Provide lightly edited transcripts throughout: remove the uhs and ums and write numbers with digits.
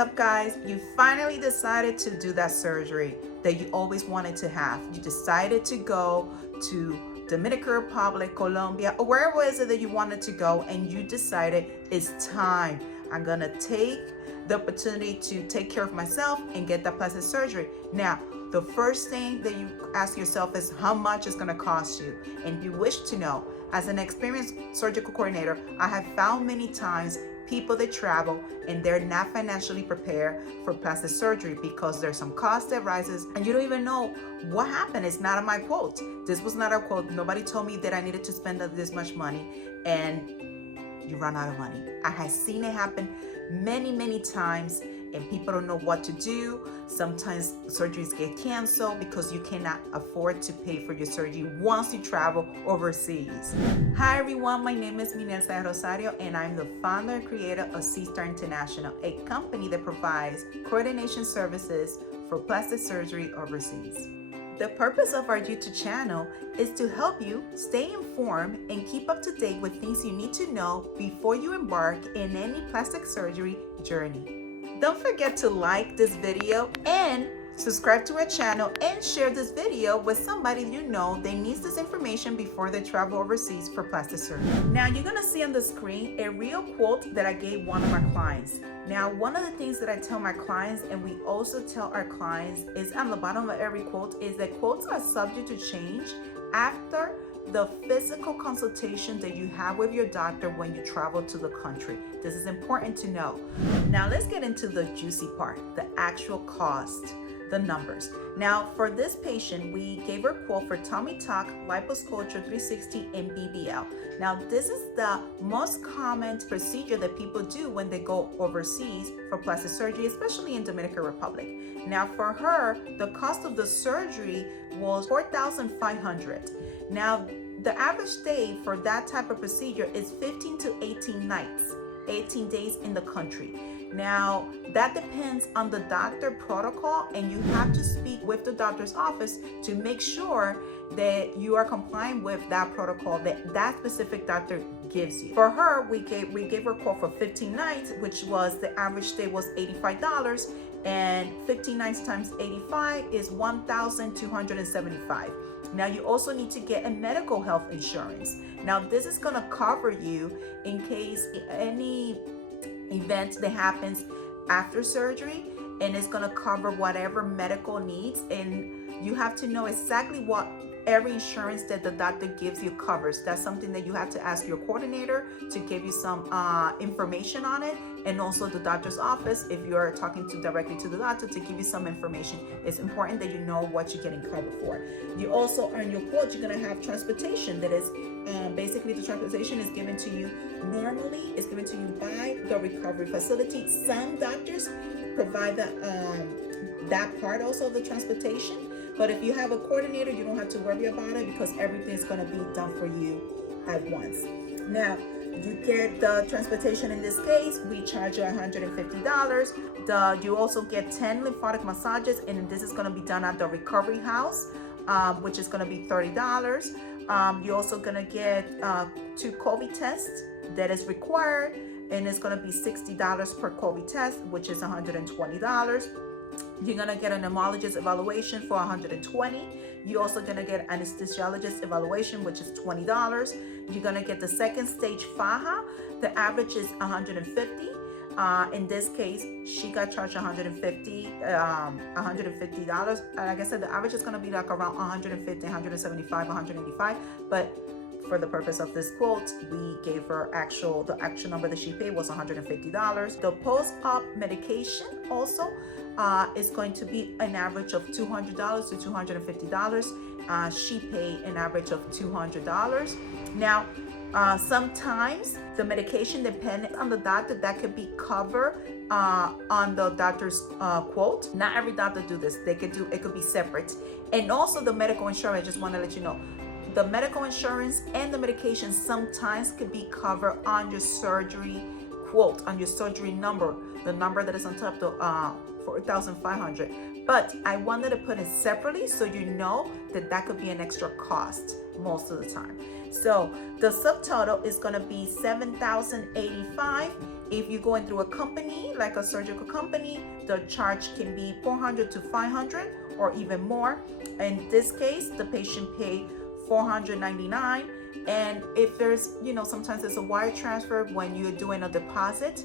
up, guys? You finally decided to do that surgery that you always wanted to have. You decided to go to Dominican Republic, Colombia, or wherever it is that you wanted to go, and you decided it's time. I'm gonna take the opportunity to take care of myself and get that plastic surgery. Now, the first thing that you ask yourself is how much it's gonna cost you. And you wish to know, as an experienced surgical coordinator, I have found many times people that travel and they're not financially prepared for plastic surgery because there's some cost that rises and you don't even know what happened. It's not on my quote. This was not a quote. Nobody told me that I needed to spend this much money, and you run out of money. I have seen it happen many times, and people don't know what to do. Sometimes surgeries get canceled because you cannot afford to pay for your surgery once you travel overseas. Hi everyone, my name is Minelsa Rosario, and I'm the founder and creator of CSTAR International, a company that provides coordination services for plastic surgery overseas. The purpose of our YouTube channel is to help you stay informed and keep up to date with things you need to know before you embark in any plastic surgery journey. Don't forget to like this video and subscribe to our channel and share this video with somebody you know that needs this information before they travel overseas for plastic surgery. Now you're gonna see on the screen a real quote that I gave one of my clients. Now, one of the things that I tell my clients, and we also tell our clients, is on the bottom of every quote, is that quotes are subject to change after the physical consultation that you have with your doctor when you travel to the country. This is important to know. Now let's get into the juicy part, the actual cost, the numbers. Now for this patient, we gave her a quote for tummy tuck, LIPOSCULPTURE 360, and BBL. Now this is the most common procedure that people do when they go overseas for plastic surgery, especially in Dominican Republic. Now for her, the cost of the surgery was $4,500. Now the average stay for that type of procedure is 15 to 18 nights, 18 days in the country. Now, that depends on the doctor protocol, and you have to speak with the doctor's office to make sure that you are complying with that protocol that that specific doctor gives you. For her, we gave her a quote for 15 nights, which was the average stay was $85, and 15 nights times 85 is $1,275. Now you also need to get a medical health insurance. Now this is gonna cover you in case any event that happens after surgery, and it's gonna cover whatever medical needs, and you have to know exactly what every insurance that the doctor gives you covers. That's something that you have to ask your coordinator to give you some information on it, and also the doctor's office, if you're talking directly to the doctor, to give you some information. It's important that you know what you're getting covered for. You also, on your quote, you're gonna have transportation. That is basically the transportation is given to you. Normally, it's given to you by the recovery facility. Some doctors provide that part also of the transportation. But if you have a coordinator, you don't have to worry about it because everything's gonna be done for you at once. Now, you get the transportation. In this case, we charge you $150. You also get 10 lymphatic massages, and this is gonna be done at the recovery house, which is gonna be $30. You're also gonna get 2 COVID tests that is required, and it's gonna be $60 per COVID test, which is $120. You're gonna get an neurologist evaluation for $120. You're also gonna get anesthesiologist evaluation, which is $20. You're gonna get the second stage faja. The average is $150. In this case, she got charged $150. Like I said, the average is gonna be like around $150, $175, $185. But for the purpose of this quote, we gave her the actual number that she paid was $150. The post-op medication also is going to be an average of $200 to $250. She paid an average of $200. Now, sometimes the medication, depending on the doctor, that could be covered on the doctor's quote. Not every doctor do this. It could be separate. And also the medical insurance, I just want to let you know, the medical insurance and the medication sometimes could be covered on your surgery quote, on your surgery number, the number that is on top of the 4,500. But I wanted to put it separately so you know that could be an extra cost most of the time. So the subtotal is going to be $7,085, If you're going through a company, like a surgical company, the charge can be $400 to $500 or even more. In this case, the patient paid $499. And if there's, sometimes it's a wire transfer when you're doing a deposit.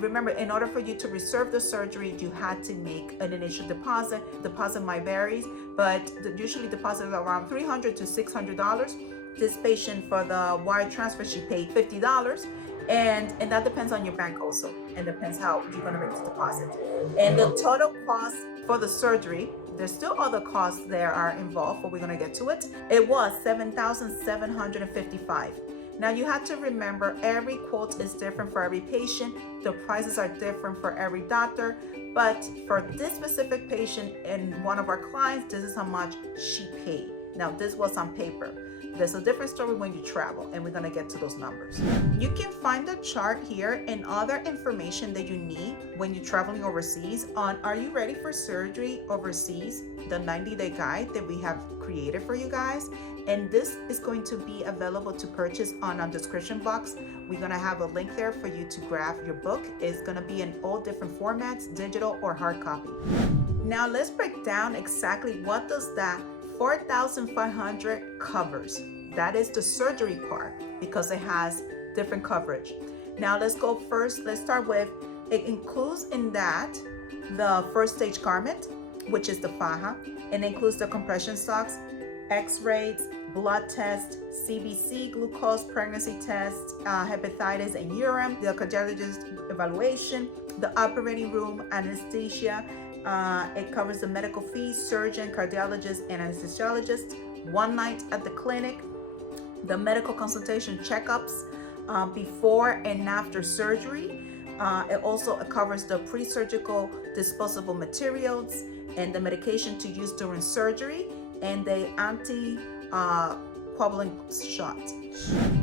Remember, in order for you to reserve the surgery, you had to make an initial deposit. Deposit might vary, but usually deposit is around $300 to $600. This patient, for the wire transfer, she paid $50. And that depends on your bank also, and depends how you're going to make the deposit. And the total cost for the surgery, there's still other costs that are involved, but we're going to get to it. It was $7,755. Now you have to remember, every quote is different for every patient. The prices are different for every doctor. But for this specific patient and one of our clients, this is how much she paid. Now this was on paper. There's a different story when you travel, and we're gonna get to those numbers. You can find the chart here and other information that you need when you're traveling overseas on Are You Ready for Surgery Overseas, the 90-day guide that we have created for you guys. And this is going to be available to purchase on our description box. We're gonna have a link there for you to grab your book. It's gonna be in all different formats, digital or hard copy. Now let's break down exactly what does that $4,500 covers. That is the surgery part, because it has different coverage. Now let's go first. Let's start with, it includes in that the first stage garment, which is the faja. It includes the compression socks, x-rays, blood test, CBC, glucose, pregnancy test, hepatitis and urine, the cardiologist evaluation, the operating room, anesthesia. It covers the medical fees, surgeon, cardiologist, and anesthesiologist, 1 night at the clinic, the medical consultation checkups before and after surgery. It also covers the pre-surgical disposable materials and the medication to use during surgery, and the anti-coagulant shot.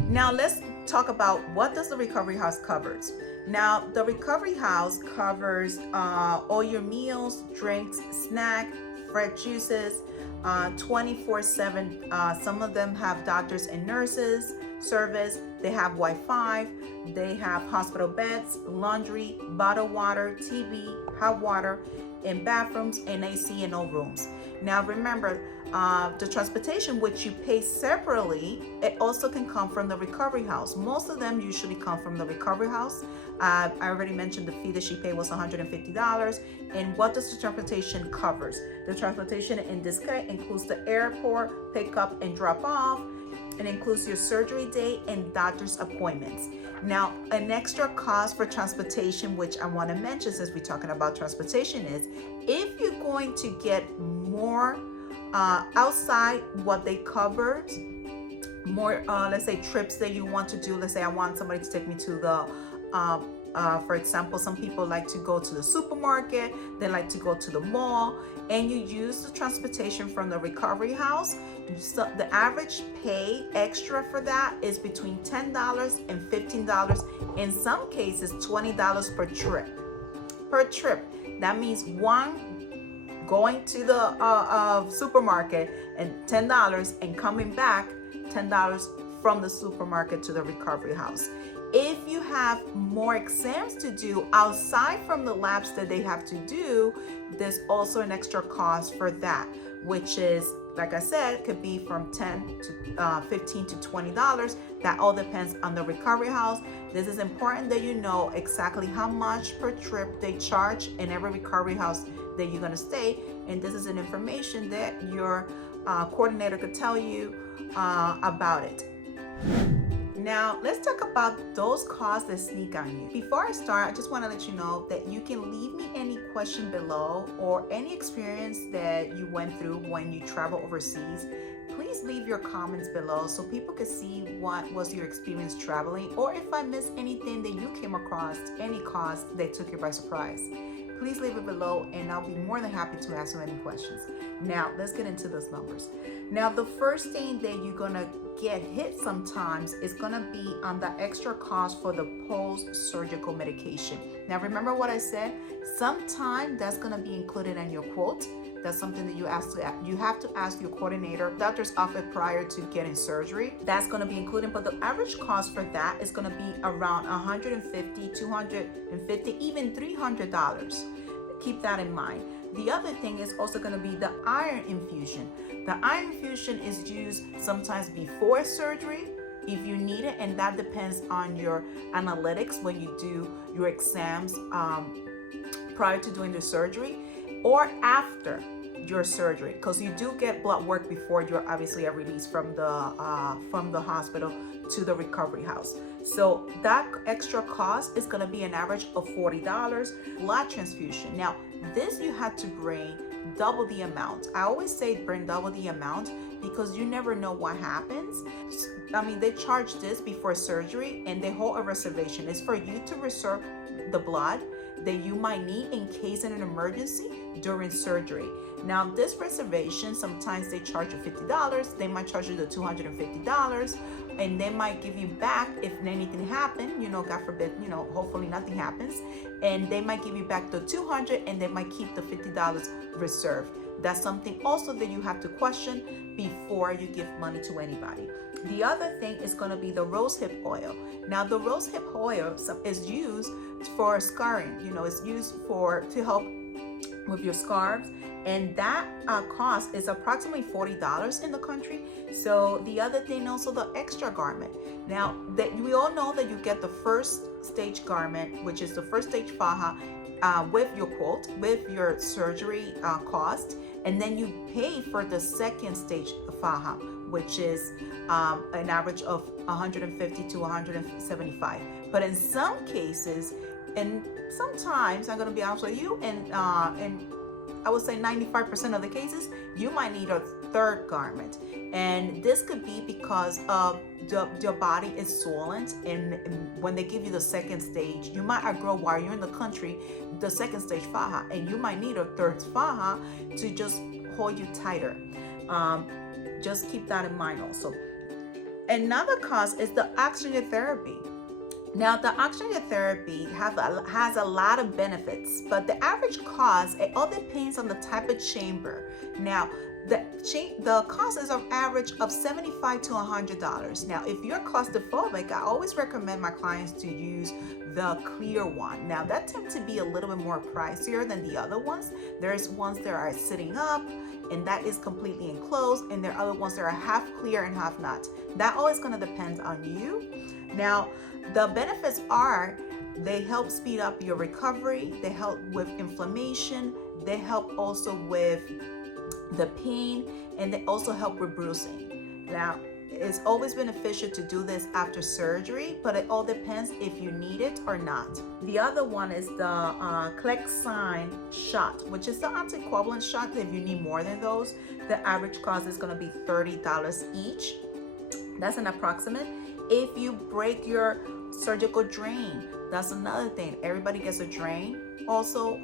Now let's talk about what does the recovery house covers. Now the recovery house covers all your meals, drinks, snack, fresh juices, 24/7. Some of them have doctors and nurses service. They have Wi-Fi. They have hospital beds, laundry, bottled water, TV, hot water, in bathrooms, and AC in all rooms. Now remember, the transportation, which you pay separately, it also can come from the recovery house. Most of them usually come from the recovery house. I already mentioned the fee that she paid was $150. And what does the transportation covers? The transportation in this case includes the airport, pickup and drop off. It includes your surgery day and doctor's appointments. Now, an extra cost for transportation, which I want to mention since we're talking about transportation, is if you're going to get more outside what they covered, more, let's say, trips that you want to do. Let's say I want somebody to take me to the, for example, some people like to go to the supermarket, they like to go to the mall, and you use the transportation from the recovery house. So the average pay extra for that is between $10 and $15. In some cases, $20 per trip. Per trip. That means one going to the supermarket and $10, and coming back $10 from the supermarket to the recovery house. If you have more exams to do outside from the labs that they have to do, there's also an extra cost for that, which is, like I said, could be from $10 to $15 to $20. That all depends on the recovery house. This is important that you know exactly how much per trip they charge in every recovery house that you're going to stay. And this is an information that your coordinator could tell you about it. Now, let's talk about those costs that sneak on you. Before I start, I just want to let you know that you can leave me any question below, or any experience that you went through when you travel overseas. Please leave your comments below so people can see what was your experience traveling, or if I missed anything that you came across, any cost that took you by surprise. Please leave it below and I'll be more than happy to answer any questions. Now, let's get into those numbers. Now, the first thing that you're gonna get hit sometimes is gonna be on the extra cost for the post-surgical medication. Now, remember what I said? Sometimes that's gonna be included in your quote. That's something that you have to ask your coordinator, doctor's office prior to getting surgery. That's going to be included, but the average cost for that is going to be around $150, $250, even $300. Keep that in mind. The other thing is also going to be the iron infusion. The iron infusion is used sometimes before surgery if you need it, and that depends on your analytics when you do your exams prior to doing the surgery, or after your surgery, because you do get blood work before you're obviously released from the hospital to the recovery house. So that extra cost is going to be an average of $40. Blood transfusion. Now, this you have to bring double the amount. I always say bring double the amount because you never know what happens. I mean, they charge this before surgery, and they hold a reservation. It's for you to reserve the blood that you might need in case in an emergency during surgery. Now, this reservation, sometimes they charge you $50. They might charge you the $250, and they might give you back if anything happened, God forbid, hopefully nothing happens, and they might give you back the $200, and they might keep the $50 reserved. That's something also that you have to question before you give money to anybody. The other thing is going to be the rosehip oil. Now, the rosehip oil is used for scarring. It's used to help with your scars, and that cost is approximately $40 in the country. So the other thing, also the extra garment. Now, that we all know that you get the first stage garment, which is the first stage faja, with your quote, with your surgery cost, and then you pay for the second stage faja, which is an average of $150 to $175. But in some cases, and sometimes, I'm going to be honest with you, and I would say 95% of the cases, you might need a third garment. And this could be because of your body is swollen, and when they give you the second stage, you might outgrow while you're in the country the second stage faja, and you might need a third faja to just hold you tighter. Just keep that in mind also. Another cost is the oxygen therapy. Now, the oxygen therapy has a lot of benefits, but the average cost, it all depends on the type of chamber. Now, the cost is an average of $75 to $100. Now, if you're claustrophobic, I always recommend my clients to use the clear one. Now, that tends to be a little bit more pricier than the other ones. There's ones that are sitting up, and that is completely enclosed, and there are other ones that are half clear and half not. That always going to depend on you. Now, the benefits are they help speed up your recovery, they help with inflammation, they help also with the pain, and they also help with bruising. Now, it's always beneficial to do this after surgery, but it all depends if you need it or not. The other one is the Clexine shot, which is the anticoagulant shot. If you need more than those, the average cost is going to be $30 each. That's an approximate. If you break your surgical drain, that's another thing. Everybody gets a drain also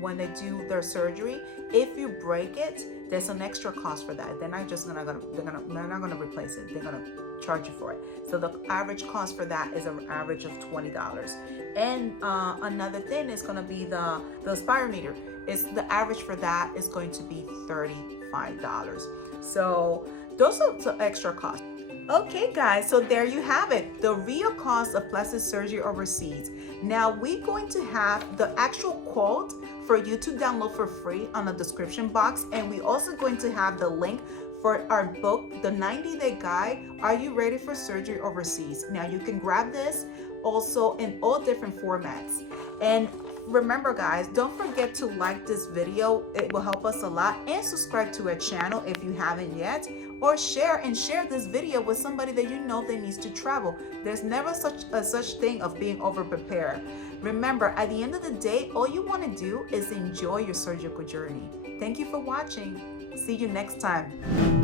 when they do their surgery. If you break it, there's an extra cost for that. They're not gonna replace it. They're gonna charge you for it. So the average cost for that is an average of $20. And another thing is gonna be the SPIROMETER. The average for that is going to be $35. So those are the extra costs. Okay guys, so there you have it, the real cost of plastic surgery overseas. Now we're going to have the actual quote for you to download for free on the description box, and we're also going to have the link for our book, the 90-day guide, Are You Ready for Surgery Overseas? Now you can grab this also in all different formats. And remember guys, don't forget to like this video, it will help us a lot, and subscribe to our channel if you haven't yet, or share this video with somebody that you know that needs to travel. There's never such thing of being over prepared. Remember, at the end of the day, all you want to do is enjoy your surgical journey. Thank you for watching. See you next time.